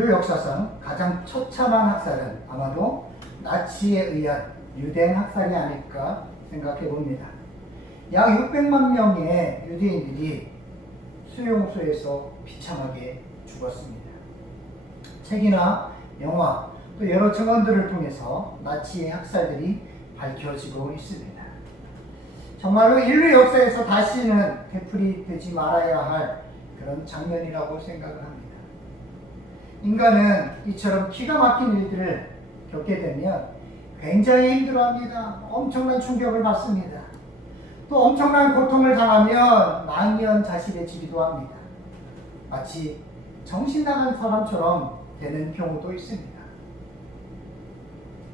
인류 역사상 가장 처참한 학살은 아마도 나치에 의한 유대인 학살이 아닐까 생각해 봅니다. 약 600만 명의 유대인들이 수용소에서 비참하게 죽었습니다. 책이나 영화 또 여러 증언들을 통해서 나치의 학살들이 밝혀지고 있습니다. 정말로 인류 역사에서 다시는 되풀이되지 말아야 할 그런 장면이라고 생각을 합니다. 인간은 이처럼 기가 막힌 일들을 겪게 되면 굉장히 힘들어합니다. 엄청난 충격을 받습니다. 또 엄청난 고통을 당하면 망연자실해지기도 합니다. 마치 정신 나간 사람처럼 되는 경우도 있습니다.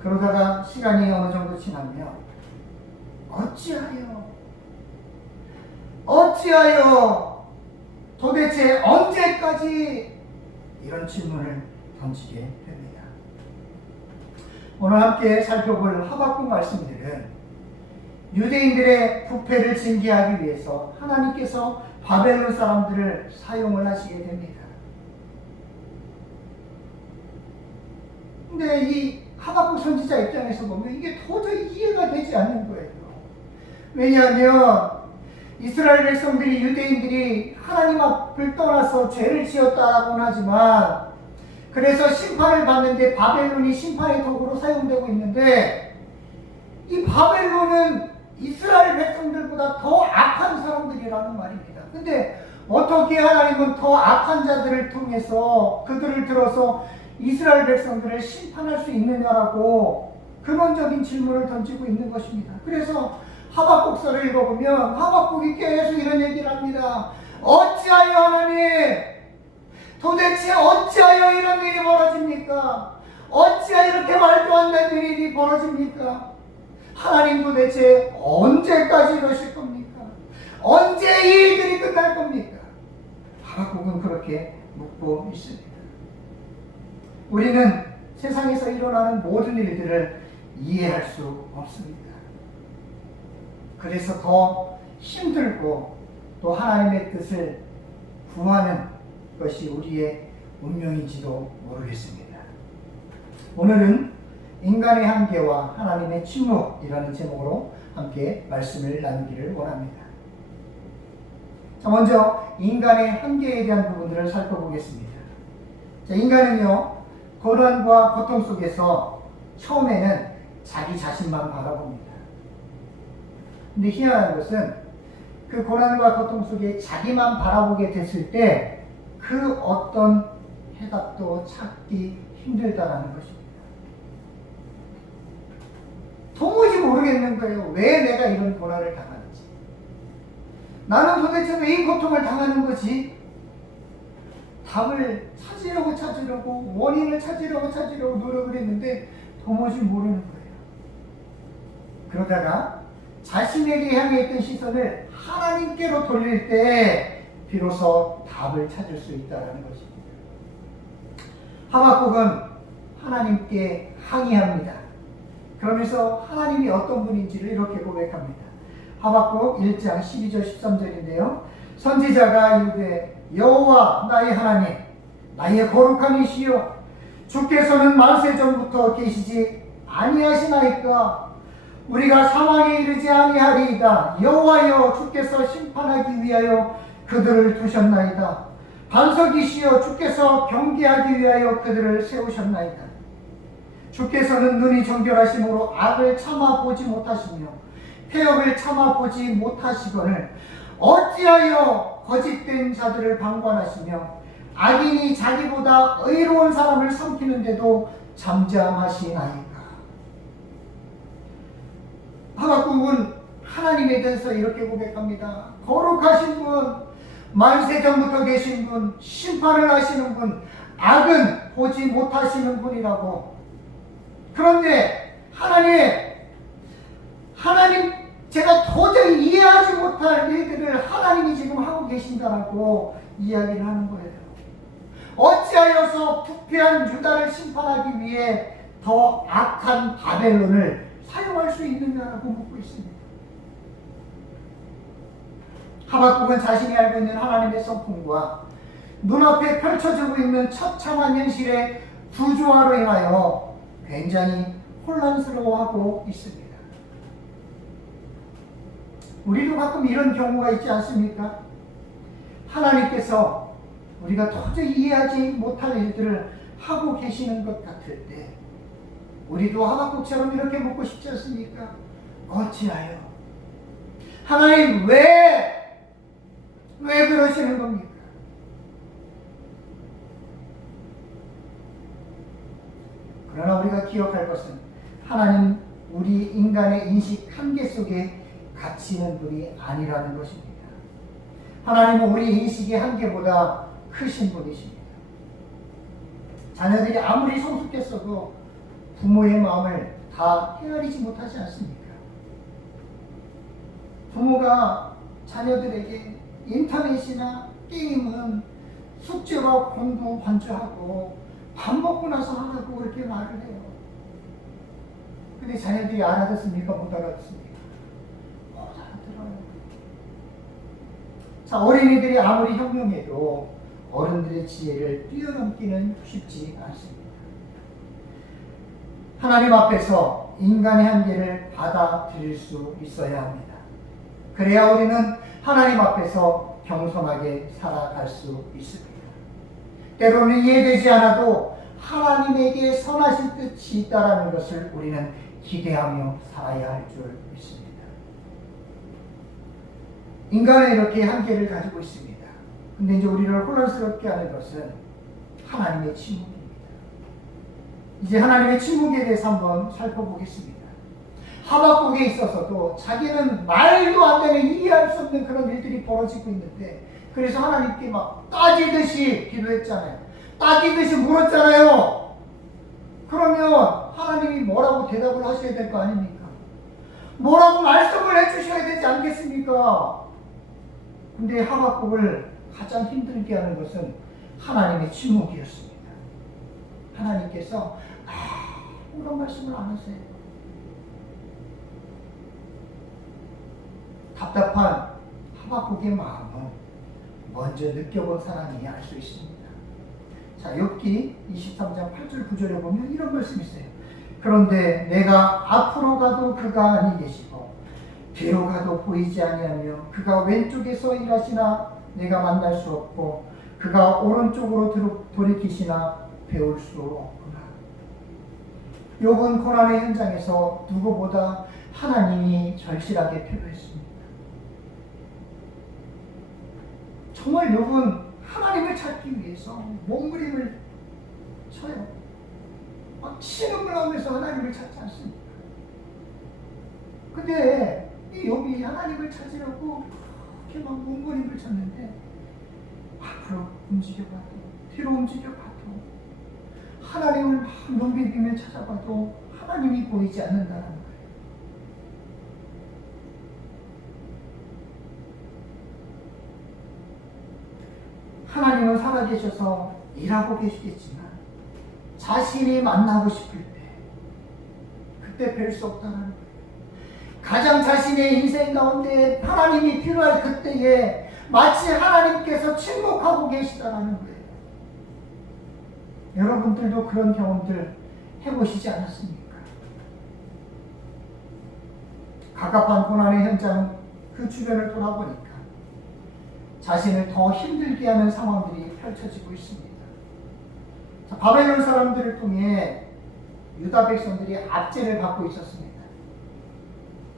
그러다가 시간이 어느 정도 지나면 어찌하여 도대체 언제까지 이런 질문을 던지게 됩니다. 오늘 함께 살펴볼 하박국 말씀들은 유대인들의 부패를 징계하기 위해서 하나님께서 바벨론 사람들을 사용을 하시게 됩니다. 근데 이 하박국 선지자 입장에서 보면 이게 도저히 이해가 되지 않는 거예요. 왜냐하면 이스라엘 백성들이, 유대인들이 하나님 앞을 떠나서 죄를 지었다고는 하지만 그래서 심판을 받는데 바벨론이 심판의 도구로 사용되고 있는데 이 바벨론은 이스라엘 백성들보다 더 악한 사람들이라는 말입니다. 근데 어떻게 하나님은 더 악한 자들을 통해서 그들을 들어서 이스라엘 백성들을 심판할 수 있느냐라고 근원적인 질문을 던지고 있는 것입니다. 그래서 하박국서를 읽어보면 하박국이 계속 이런 얘기를 합니다. 어찌하여 하나님, 도대체 어찌하여 이런 일이 벌어집니까? 어찌하여 이렇게 말도 안 되는 일이 벌어집니까? 하나님 도대체 언제까지 이러실 겁니까? 언제 이 일들이 끝날 겁니까? 하박국은 그렇게 묻고 있습니다. 우리는 세상에서 일어나는 모든 일들을 이해할 수 없습니다. 그래서 더 힘들고 또 하나님의 뜻을 구하는 것이 우리의 운명인지도 모르겠습니다. 오늘은 인간의 한계와 하나님의 침묵이라는 제목으로 함께 말씀을 나누기를 원합니다. 자, 먼저 인간의 한계에 대한 부분들을 살펴보겠습니다. 자, 인간은요, 고난과 고통 속에서 처음에는 자기 자신만 바라봅니다. 근데 희한한 것은 그 고난과 고통 속에 자기만 바라보게 됐을 때 그 어떤 해답도 찾기 힘들다라는 것입니다. 도무지 모르겠는 거예요. 왜 내가 이런 고난을 당하는지. 나는 도대체 왜 이 고통을 당하는 거지? 답을 찾으려고 원인을 찾으려고 노력을 했는데 도무지 모르는 거예요. 그러다가 자신에게 향해 있던 시선을 하나님께로 돌릴 때 비로소 답을 찾을 수 있다는 것입니다. 하박국은 하나님께 항의합니다. 그러면서 하나님이 어떤 분인지를 이렇게 고백합니다. 하박국 1장 12절 13절인데요. 선지자가 이르되 여호와 나의 하나님, 나의 거룩함이시여, 주께서는 만세 전부터 계시지 아니하시나이까? 우리가 사망에 이르지 아니하리이다. 여호와여, 주께서 심판하기 위하여 그들을 두셨나이다. 반석이시여, 주께서 경계하기 위하여 그들을 세우셨나이다. 주께서는 눈이 정결하심으로 악을 참아보지 못하시며 태역을 참아보지 못하시거늘 어찌하여 거짓된 자들을 방관하시며 악인이 자기보다 의로운 사람을 삼키는데도 잠잠하시나이까? 하박국은 하나님에 대해서 이렇게 고백합니다. 거룩하신 분, 만세 전부터 계신 분, 심판을 하시는 분, 악은 보지 못하시는 분이라고. 그런데 하나님 제가 도저히 이해하지 못할 일들을 하나님이 지금 하고 계신다라고 이야기를 하는 거예요. 어찌하여서 부패한 유다를 심판하기 위해 더 악한 바벨론을 사용할 수 있느냐라고 묻고 있습니다. 하박국은 자신이 알고 있는 하나님의 성품과 눈앞에 펼쳐지고 있는 처참한 현실의 부조화로 인하여 굉장히 혼란스러워하고 있습니다. 우리도 가끔 이런 경우가 있지 않습니까? 하나님께서 우리가 도저히 이해하지 못할 일들을 하고 계시는 것 같을 때 우리도 하박국처럼 이렇게 묻고 싶지 않습니까? 어찌하여? 하나님 왜 그러시는 겁니까? 그러나 우리가 기억할 것은 하나님 우리 인간의 인식 한계 속에 갇히는 분이 아니라는 것입니다. 하나님은 우리 인식의 한계보다 크신 분이십니다. 자녀들이 아무리 성숙했어도 부모의 마음을 다 헤아리지 못하지 않습니까? 부모가 자녀들에게 인터넷이나 게임은 숙제와 공부 먼저 하고 밥 먹고 나서 하라고 그렇게 말을 해요. 근데 자녀들이 알아듣습니까? 못 알아듣습니까? 못 알아들어요. 자, 어린이들이 아무리 현명해도 어른들의 지혜를 뛰어넘기는 쉽지 않습니다. 하나님 앞에서 인간의 한계를 받아들일 수 있어야 합니다. 그래야 우리는 하나님 앞에서 겸손하게 살아갈 수 있습니다. 때로는 이해되지 않아도 하나님에게 선하신 뜻이 있다는 것을 우리는 기대하며 살아야 할 줄 믿습니다. 인간은 이렇게 한계를 가지고 있습니다. 근데 이제 우리를 혼란스럽게 하는 것은 하나님의 침묵입니다. 이제 하나님의 침묵에 대해서 한번 살펴보겠습니다. 하박국에 있어서도 자기는 말도 안 되는 이해할 수 없는 그런 일들이 벌어지고 있는데 그래서 하나님께 막 따지듯이 기도했잖아요. 따지듯이 물었잖아요. 그러면 하나님이 뭐라고 대답을 하셔야 될 거 아닙니까? 뭐라고 말씀을 해주셔야 되지 않겠습니까? 근데 하박국을 가장 힘들게 하는 것은 하나님의 침묵이었습니다. 하나님께서 그런 말씀을 안 하세요. 답답한 하박국의 마음은 먼저 느껴본 사람이 알 수 있습니다. 자, 욥기 23장 8절 9절에 보면 이런 말씀이 있어요. 그런데 내가 앞으로 가도 그가 아니 계시고 뒤로 가도 보이지 아니하며 그가 왼쪽에서 일하시나 내가 만날 수 없고 그가 오른쪽으로 돌이키시나 배울 수 없구나. 욥은 고난의 현장에서 누구보다 하나님이 절실하게 필요했습니다. 정말 욥은 하나님을 찾기 위해서 몸부림을 쳐요. 막 신음을 하면서 하나님을 찾지 않습니까? 근데 이 욥이 하나님을 찾으려고 그렇게 막 몸부림을 쳤는데 앞으로 움직여봐도 뒤로 움직여봐도 하나님을 막 눈 비비며 찾아봐도 하나님이 보이지 않는다는 거예요. 하나님은 살아계셔서 일하고 계시겠지만 자신이 만나고 싶을 때 그때 뵐 수 없다는 거예요. 가장 자신의 인생 가운데 하나님이 필요할 그때에 마치 하나님께서 침묵하고 계시다는 거예요. 여러분들도 그런 경험들 해보시지 않았습니까? 갑갑한 고난의 현장 그 주변을 돌아보니까 자신을 더 힘들게 하는 상황들이 펼쳐지고 있습니다. 자, 바벨론 사람들을 통해 유다 백성들이 압제를 받고 있었습니다.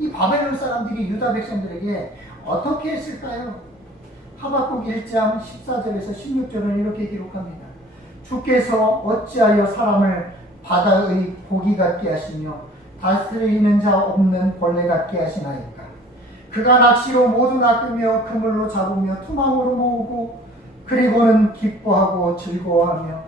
이 바벨론 사람들이 유다 백성들에게 어떻게 했을까요? 하박국 1장 14절에서 16절은 이렇게 기록합니다. 주께서 어찌하여 사람을 바다의 고기 같게 하시며 다스리는 자 없는 벌레 같게 하시나이까? 그가 낚시로 모두 낚으며 그물로 잡으며 투망으로 모으고 그리고는 기뻐하고 즐거워하며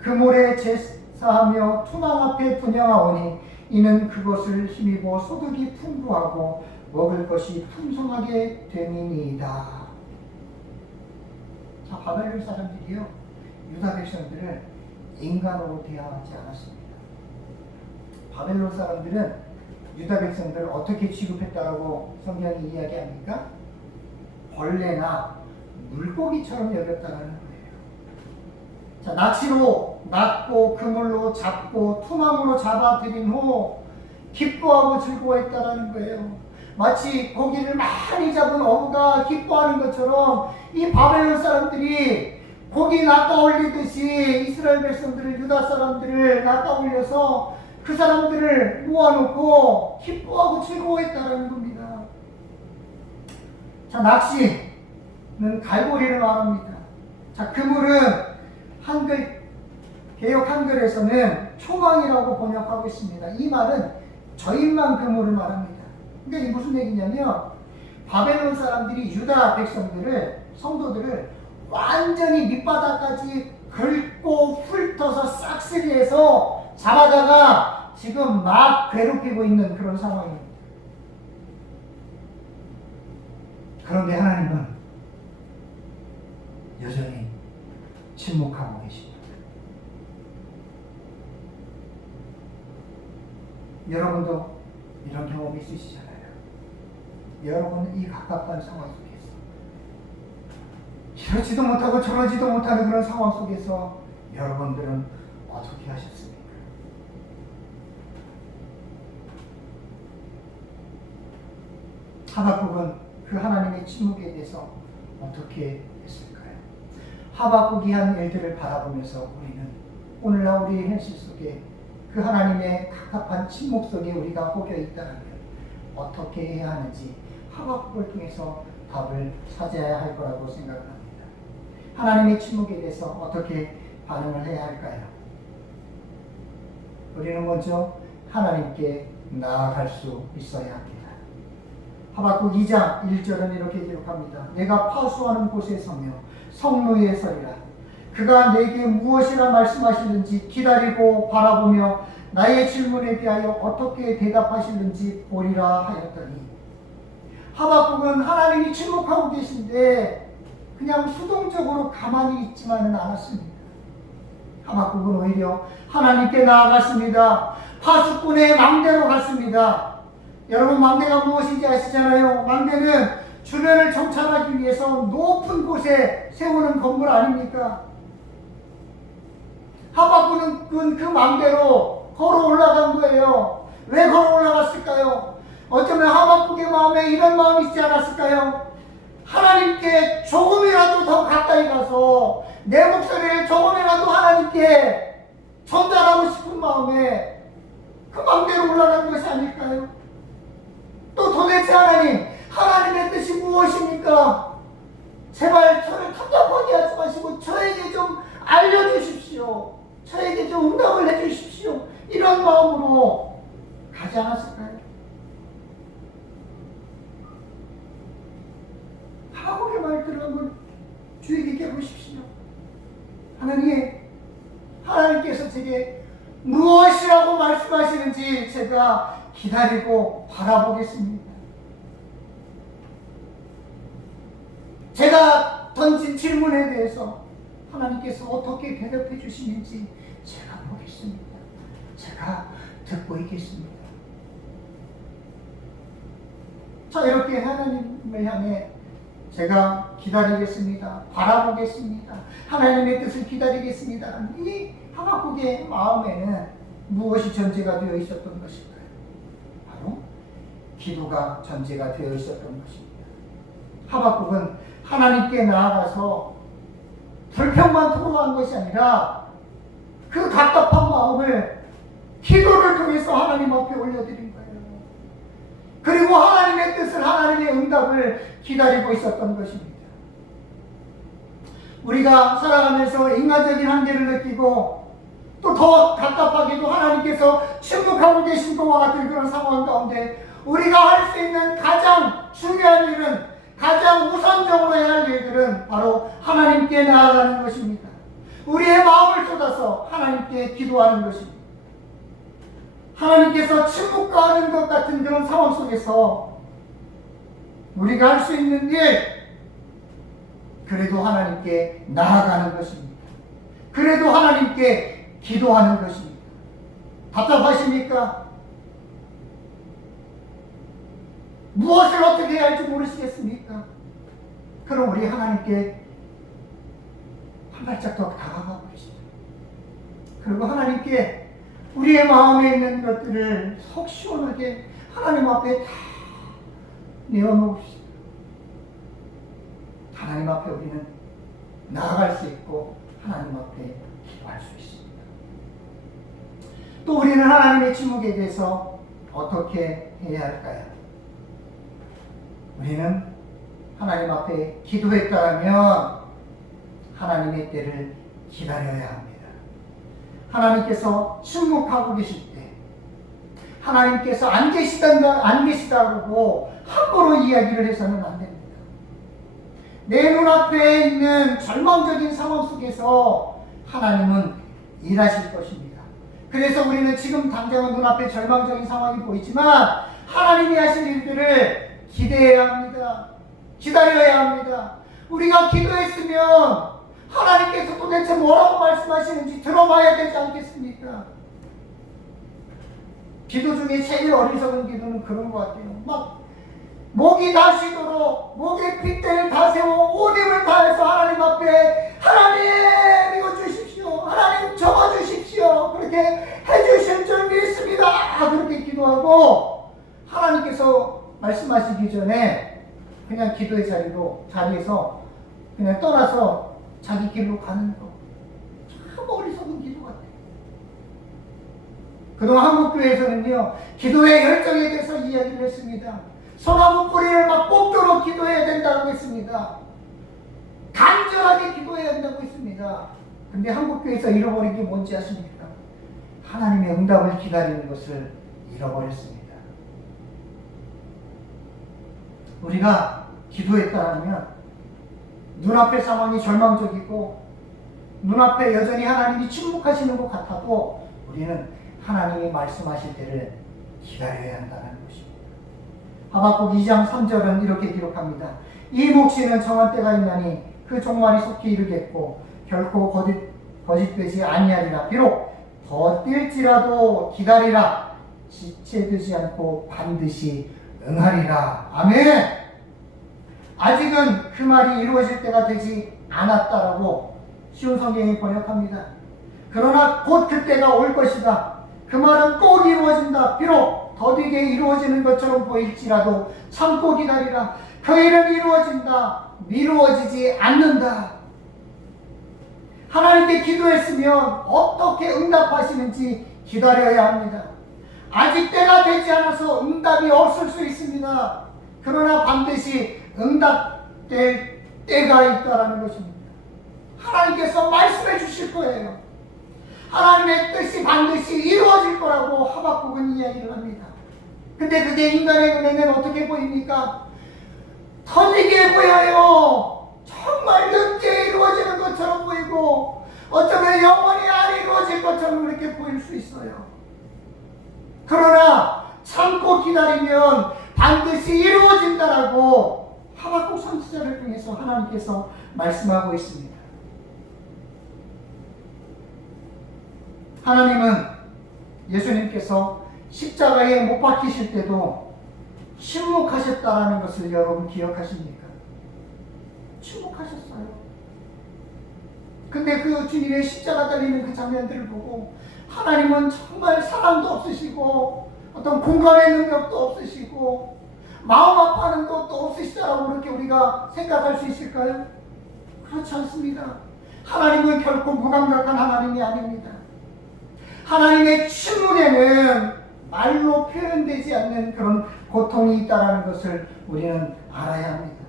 그물에 제사하며 투망 앞에 분양하오니 이는 그것을 힘입어 소득이 풍부하고 먹을 것이 풍성하게 됨이니이다. 자, 바벨론 사람들이요 유다 백성들을 인간으로 대하지 않았습니다. 바벨론 사람들은 유다 백성들을 어떻게 취급했다고 성경이 이야기합니까? 벌레나 물고기처럼 여겼다는 거예요. 자, 낚시로 낚고 그물로 잡고 투망으로 잡아들인 후 기뻐하고 즐거워했다라는 거예요. 마치 고기를 많이 잡은 어부가 기뻐하는 것처럼 이 바벨론 사람들이 고기 낚아올리듯이 이스라엘 백성들을, 유다 사람들을 낚아올려서 그 사람들을 모아놓고 기뻐하고 즐거워했다라는 겁니다. 자, 낚시는 갈고리를 말합니다. 자, 그물은 개역 한글에서는 초망이라고 번역하고 있습니다. 이 말은 저인만 그물을 말합니다. 그러니까 이게 무슨 얘기냐면 바벨론 사람들이 유다 백성들을, 성도들을 완전히 밑바닥까지 긁고 훑어서 싹쓸이해서 잡아다가 지금 막 괴롭히고 있는 그런 상황입니다. 그런데 하나님은 여전히 침묵하고 계십니다. 여러분도 이런 경험이 있으시잖아요. 여러분은 이 갑갑한 상황 속에서 이러지도 못하고 저러지도 못하는 그런 상황 속에서 여러분들은 어떻게 하셨습니까? 하박국은 그 하나님의 침묵에 대해서 어떻게 했을까요? 하박국이 한 일들을 바라보면서 우리는 오늘날 우리의 현실 속에 그 하나님의 갑갑한 침묵 속에 우리가 혹여 있다면 어떻게 해야 하는지 하박국을 통해서 답을 찾아야 할 거라고 생각합니다. 하나님의 침묵에 대해서 어떻게 반응을 해야 할까요? 우리는 먼저 하나님께 나아갈 수 있어야 합니다. 하박국 2장 1절은 이렇게 기록합니다. 내가 파수하는 곳에 서며 성루에 서리라. 그가 내게 무엇이라 말씀하시는지 기다리고 바라보며 나의 질문에 대하여 어떻게 대답하시는지 보리라 하였더니, 하박국은 하나님이 침묵하고 계신데 그냥 수동적으로 가만히 있지만은 않았습니다. 하박국은 오히려 하나님께 나아갔습니다. 파수꾼의 망대로 갔습니다. 여러분, 망대가 무엇인지 아시잖아요. 망대는 주변을 정찰하기 위해서 높은 곳에 세우는 건물 아닙니까? 하박국은 그 망대로 걸어 올라간 거예요. 왜 걸어 올라갔을까요? 어쩌면 하박국의 마음에 이런 마음이 있지 않았을까요? 하나님께 조금이라도 더 가까이 가서 내 목소리를 조금이라도 하나님께 전달하고 싶은 마음에 그 망대로 올라간 것이 아닐까요? 또 도대체 하나님의 뜻이 무엇입니까? 제발 저를 답답하게 하지 마시고 저에게 좀 알려주십시오. 저에게 좀 응답을 해주십시오. 이런 마음으로 가지 않았을까요? 하박국의 말들을 한번 주의 깊게 보십시오. 하나님께서 제게 무엇이라고 말씀하시는지 제가 기다리고 바라보겠습니다. 제가 던진 질문에 대해서 하나님께서 어떻게 대답해 주시는지 제가 보겠습니다. 제가 듣고 있겠습니다. 자, 이렇게 하나님을 향해 제가 기다리겠습니다. 바라보겠습니다. 하나님의 뜻을 기다리겠습니다. 이 하박국의 마음에는 무엇이 전제가 되어 있었던 것일까요? 바로 기도가 전제가 되어 있었던 것입니다. 하박국은 하나님께 나아가서 불평만 토로한 것이 아니라 그 답답한 마음을 기도를 통해서 하나님 앞에 올려드린 거예요. 그리고 하나님의 뜻을, 하나님의 응답을 기다리고 있었던 것입니다. 우리가 살아가면서 인간적인 한계를 느끼고 또 더 답답하게도 하나님께서 침묵하고 계신 것과 같은 그런 상황 가운데 우리가 할 수 있는 가장 중요한 일은, 가장 우선적으로 해야 할 일들은 바로 하나님께 나아가는 것입니다. 우리의 마음을 쏟아서 하나님께 기도하는 것입니다. 하나님께서 침묵하는 것 같은 그런 상황 속에서 우리가 할 수 있는 일, 그래도 하나님께 나아가는 것입니다. 그래도 하나님께 기도하는 것입니다. 답답하십니까? 무엇을 어떻게 해야 할지 모르시겠습니까? 그럼 우리 하나님께 한 발짝 더 다가가 보겠습니다. 그리고 하나님께 우리의 마음에 있는 것들을 속 시원하게 하나님 앞에 다 내어놓읍시다. 하나님 앞에 우리는 나아갈 수 있고 하나님 앞에 기도할 수 있습니다. 또 우리는 하나님의 지목에 대해서 어떻게 해야 할까요? 우리는 하나님 앞에 기도했다면 하나님의 때를 기다려야 합니다. 하나님께서 침묵하고 계실 때 하나님께서 안 계시다고 함부로 이야기를 해서는 안 됩니다. 내 눈앞에 있는 절망적인 상황 속에서 하나님은 일하실 것입니다. 그래서 우리는 지금 당장은 눈앞에 절망적인 상황이 보이지만 하나님이 하실 일들을 기대해야 합니다. 기다려야 합니다. 우리가 기도했으면 하나님께서 도대체 뭐라고 말씀하시는지 들어봐야 되지 않겠습니까? 기도 중에 제일 어리석은 기도는 그런 것 같아요. 막 목이 다 쉬도록 목에 핏대를 다 세워 온 힘을 다해서 하나님 앞에 하나님 이거 주십시오. 하나님 적어 주십시오. 그렇게 해주실 줄 믿습니다. 그렇게 기도하고 하나님께서 말씀하시기 전에 그냥 기도의 자리에서 그냥 떠나서 자기 길로 가는 거 참 어리석은 기도 같아요. 그동안 한국교회에서는요 기도의 열정에 대해서 이야기를 했습니다. 소나무 뿌리를 막 뽑도록 기도해야 된다고 했습니다. 간절하게 기도해야 된다고 했습니다. 근데 한국교회에서 잃어버린 게 뭔지 아십니까? 하나님의 응답을 기다리는 것을 잃어버렸습니다. 우리가 기도했다면 눈앞의 상황이 절망적이고 눈앞에 여전히 하나님이 침묵하시는 것 같아도 우리는 하나님이 말씀하실 때를 기다려야 한다는 것입니다. 하박국 2장 3절은 이렇게 기록합니다. 이 몫이는 정한 때가 있나니 그 종말이 속히 이르겠고 결코 거짓되지 아니하리라. 비록 버틸지라도 기다리라. 지체되지 않고 반드시 응하리라. 아멘. 아직은 그 말이 이루어질 때가 되지 않았다라고 쉬운 성경이 번역합니다. 그러나 곧 그때가 올 것이다. 그 말은 꼭 이루어진다. 비록 더디게 이루어지는 것처럼 보일지라도 참고 기다리라. 그 일은 이루어진다. 미루어지지 않는다. 하나님께 기도했으면 어떻게 응답하시는지 기다려야 합니다. 아직 때가 되지 않아서 응답이 없을 수 있습니다. 그러나 반드시 응답될 때가 있다는 것입니다. 하나님께서 말씀해 주실 거예요. 하나님의 뜻이 반드시 이루어질 거라고 하박국은 이야기를 합니다. 근데 그게 인간의 눈에는 어떻게 보입니까? 터지게 보여요. 정말 늦게 이루어지는 것처럼 보이고 어쩌면 영원히 안 이루어질 것처럼 그렇게 보일 수 있어요. 그러나 참고 기다리면 반드시 이루어진다라고 하박국 선지자를 통해서 하나님께서 말씀하고 있습니다. 하나님은 예수님께서 십자가에 못 박히실 때도 침묵하셨다는 것을 여러분 기억하십니까? 침묵하셨어요. 근데 그 주님의 십자가 달리는 그 장면들을 보고 하나님은 정말 사랑도 없으시고 어떤 공감의 능력도 없으시고 마음 아파하는 것도 없으시다라고 그렇게 우리가 생각할 수 있을까요? 그렇지 않습니다. 하나님은 결코 무감각한 하나님이 아닙니다. 하나님의 침묵에는 말로 표현되지 않는 그런 고통이 있다는 것을 우리는 알아야 합니다.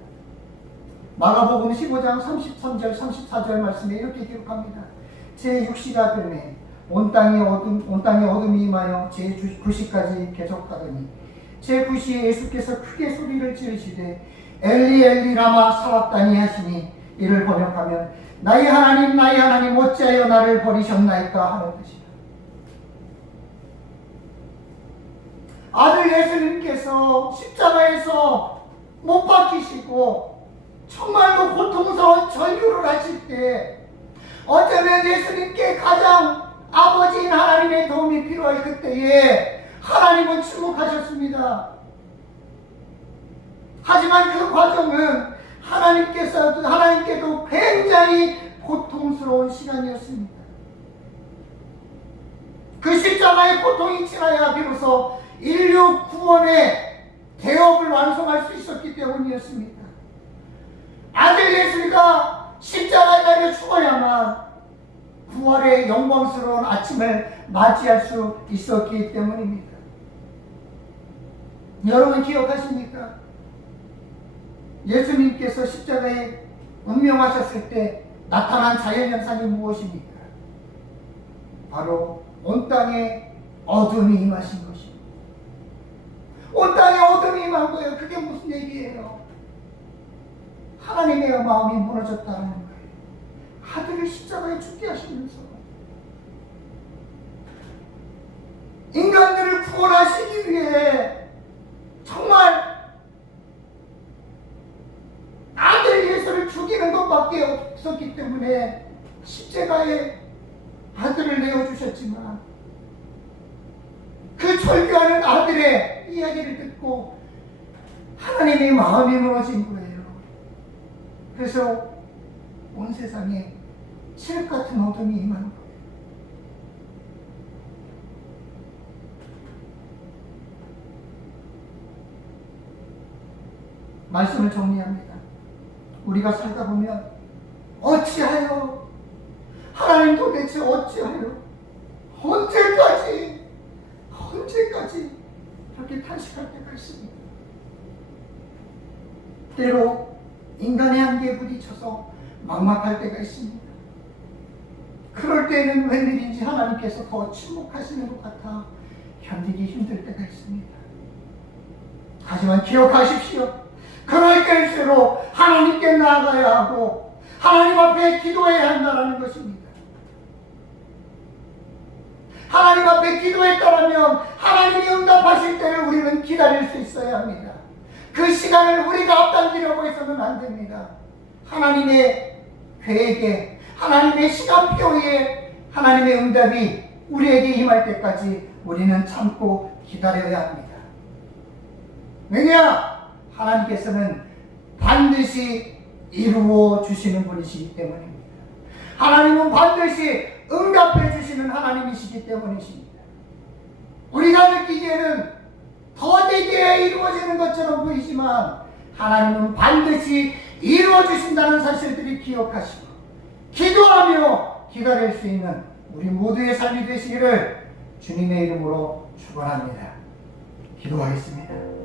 마가복음 15장 33절 34절 말씀에 이렇게 기록합니다. 제 6시가 되매 온 땅에 어둠이 임하여 제 9시까지 계속하더니 제 9시에 예수께서 크게 소리를 지르시되 엘리 엘리 라마 사박다니 하시니 이를 번역하면 나의 하나님 어찌하여 나를 버리셨나이까 하는 뜻이다. 아들 예수님께서 십자가에서 못 박히시고 정말로 고통스러운 전율을 하실 때 어쩌면 예수님께 가장 아버지인 하나님의 도움이 필요할 그때에 하나님은 침묵하셨습니다. 하지만 그 과정은 하나님께도 굉장히 고통스러운 시간이었습니다. 그 십자가의 고통이 지나야 비로소 인류 구원의 대업을 완성할 수 있었기 때문이었습니다. 아들 예수가 십자가에 달려 죽어야만 부활의 영광스러운 아침을 맞이할 수 있었기 때문입니다. 여러분 기억하십니까? 예수님께서 십자가에 운명하셨을 때 나타난 자연현상이 무엇입니까? 바로 온 땅에 어둠이 임하신 것입니다. 온 땅에 어둠이 임한 거예요. 그게 무슨 얘기예요? 하나님의 마음이 무너졌다는 거예요. 아들을 십자가에 죽게 하시면서 인간들을 구원하시기 위해 정말 아들 예수를 죽이는 것밖에 없었기 때문에 십자가에 아들을 내어주셨지만 그 절규하는 아들의 이야기를 듣고 하나님의 마음이 무너진 거예요. 그래서 온 세상에 칠흑 같은 어둠이 임한 거예요. 말씀을 정리합니다. 우리가 살다 보면 어찌하여 하나님 도대체 어찌하여 언제까지 그렇게 탄식할 때가 있습니다. 때로 인간의 한계에 부딪혀서 막막할 때가 있습니다. 그럴 때는 웬일인지 하나님께서 더 침묵하시는 것 같아 견디기 힘들 때가 있습니다. 하지만 기억하십시오. 그럴 때일수록 하나님께 나아가야 하고 하나님 앞에 기도해야 한다는 것입니다. 하나님 앞에 기도했다면 하나님이 응답하실 때를 우리는 기다릴 수 있어야 합니다. 그 시간을 우리가 앞당기려고 해서는 안 됩니다. 하나님의 계획에, 하나님의 시간표에 하나님의 응답이 우리에게 임할 때까지 우리는 참고 기다려야 합니다. 왜냐? 하나님께서는 반드시 이루어 주시는 분이시기 때문입니다. 하나님은 반드시 응답해 주시는 하나님이시기 때문이십니다. 우리가 느끼기에는 더디게 이루어지는 것처럼 보이지만 하나님은 반드시 이루어 주신다는 사실들이 기억하시고 기도하며 기다릴 수 있는 우리 모두의 삶이 되시기를 주님의 이름으로 축원합니다. 기도하겠습니다.